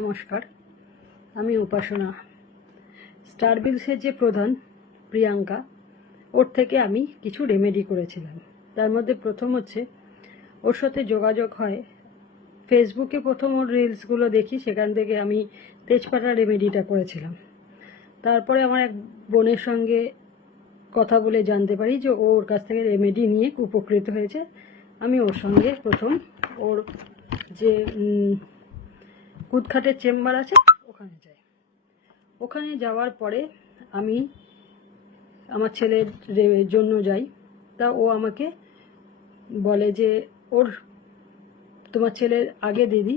নমস্কার, আমি উপাসনা। স্টার বিলসের যে প্রধান প্রিয়াঙ্কা, ওর থেকে আমি কিছু রেমেডি করেছিলাম। তার মধ্যে প্রথম হচ্ছে, ওর সাথে যোগাযোগ হয় ফেসবুকে। প্রথম ওর রিলসগুলো দেখি, সেখান থেকে আমি তেজপাতা রেমেডিটা করেছিলাম। তারপরে আমার এক বোনের সঙ্গে কথা বলে জানতে পারি যে ওর কাছ থেকে রেমেডি নিয়ে উপকৃত হয়েছে। আমি ওর সঙ্গে প্রথম ওর যে কুদখাটের চেম্বার আছে ওখানে যাই। ওখানে যাওয়ার পরে আমি আমার ছেলের জন্য যাই। তা ও আমাকে বলে যে তোমার ছেলের আগে দিদি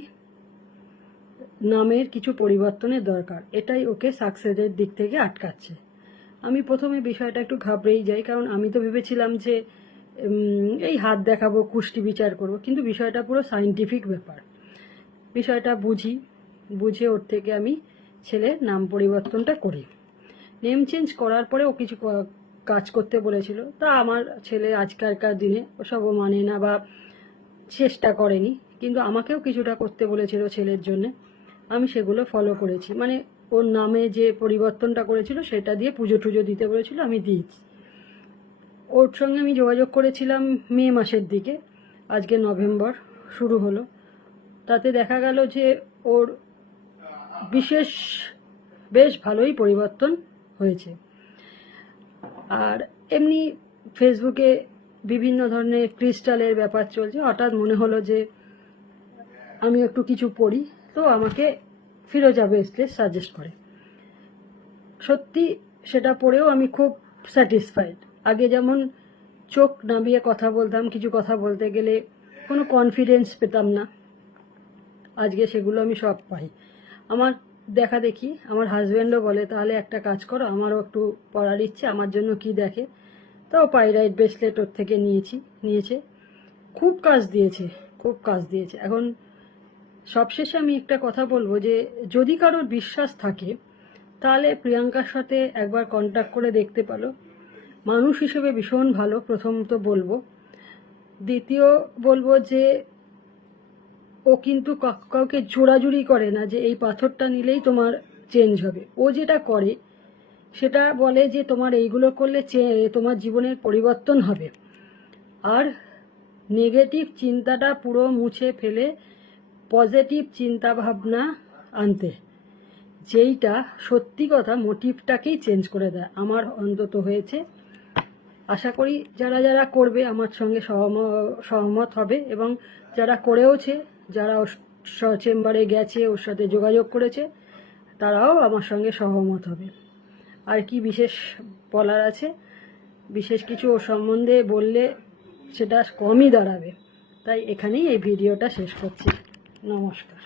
নামের কিছু পরিবর্তনের দরকার, এটাই ওকে সাকসেসের দিক থেকে আটকাচ্ছে। আমি প্রথমে বিষয়টা একটু ঘাবড়েই যাই, কারণ আমি তো ভেবেছিলাম যে এই হাত দেখাবো, কুষ্টি বিচার করব, কিন্তু বিষয়টা পুরো সায়েন্টিফিক ব্যাপার। বিষয়টা বুঝে ওর থেকে আমি ছেলের নাম পরিবর্তনটা করি। নেম চেঞ্জ করার পরে ও কিছু কাজ করতে বলেছিল, তা আমার ছেলে আজকালকার দিনে ওসবও মানে না বা চেষ্টা করেনি, কিন্তু আমাকেও কিছুটা করতে বলেছিল ছেলের জন্য। আমি সেগুলো ফলো করেছি। মানে ওর নামে যে পরিবর্তনটা করেছিল সেটা দিয়ে পুজো টুজো দিতে বলেছিল, আমি দিয়েছি। ওর সঙ্গে আমি যোগাযোগ করেছিলাম মে মাসের দিকে, আজকে নভেম্বর শুরু হলো। তাতে দেখা গেল যে ওর বেশ ভালোই পরিবর্তন হয়েছে। আর এমনি ফেসবুকে বিভিন্ন ধরনের ক্রিস্টালের ব্যাপার চলছে। হঠাৎ মনে হলো যে আমি একটু কিছু পড়ি, তো আমাকে ফিরোজা ব্রেসলেট সাজেস্ট করে। সত্যি সেটা পড়েও আমি খুব স্যাটিসফাইড। আগে যেমন চোখ নামিয়ে কথা বলতাম, কিছু কথা বলতে গেলে কোনো কনফিডেন্স পেতাম না, আজকে সেগুলো আমি সব পাই। আমার দেখা দেখি আমার হাজব্যান্ডও বলে, তাহলে একটা কাজ করো, আমারও একটু পড়ার ইচ্ছে, আমার জন্য কি দেখে। তাও পাইরাইট ব্রেসলেট ওর থেকে নিয়েছে। খুব কাজ দিয়েছে। এখন সবশেষে আমি একটা কথা বলবো যে যদি কারোর বিশ্বাস থাকে তাহলে প্রিয়াঙ্কার সাথে একবার কন্ট্যাক্ট করে দেখতে পারো। মানুষ হিসেবে ভীষণ ভালো, প্রথম তো বলবো। দ্বিতীয় বলবো যে ও কিন্তু কাউকে জোড়াজুড়ি করে না যে এই পাথরটা নিলেই তোমার চেঞ্জ হবে। ও যেটা করে সেটা বলে যে তোমার এইগুলো করলে তোমার জীবনের পরিবর্তন হবে। আর নেগেটিভ চিন্তাটা পুরো মুছে ফেলে পজিটিভ চিন্তা ভাবনা আনতে, যেইটা সত্যি কথা মোটিভটাকেই চেঞ্জ করে দেয়। আমার অন্তত হয়েছে। আশা করি যারা যারা করবে আমার সঙ্গে সহমত হবে, এবং যারা করেওছে, যারা চেম্বারে গেছে, ওর সাথে যোগাযোগ করেছে, তারাও আমার সঙ্গে সহমত হবে। আর কি বিশেষ বলার আছে? বিশেষ কিছু ওর সম্বন্ধে বললে সেটা কমই দাঁড়াবে। তাই এখানেই এই ভিডিওটা শেষ করছি। নমস্কার।